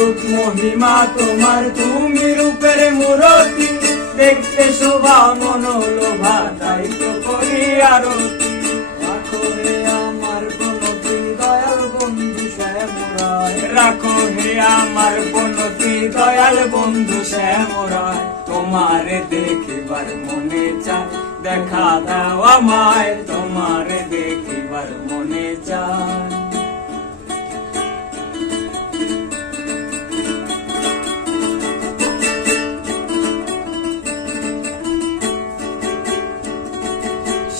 অপরূপ মহিমা তোমার, তুমি রূপের মূরতি। দেখতে শোভা, মনোলোভা, তাই তো করি আরতি। রাখো হে আমার প্রণতি দয়াল বন্ধু শ্যামরায়। রাখো বনতি তোমার দেখিবার মনে চায় দেখা দাও আমায়। তোমার দেখিবার মনে চায়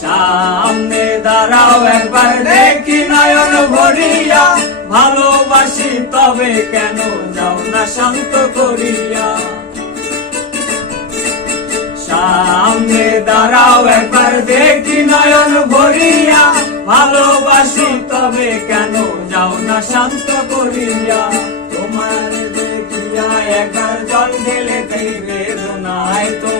সামনে দাঁড়াও একবার, দেখি নয়ন ভরিয়া। ভালোবাসি তবে কেন যাও না শান্ত করিয়া। সামনে দাঁড়াও একবার, দেখি নয়ন ভরিয়া। ভালোবাসি তবে কেন যাও না শান্ত করিয়া। তোমার দেখিয়া একবার জল ঢেলে দেই বেদনায় তোমার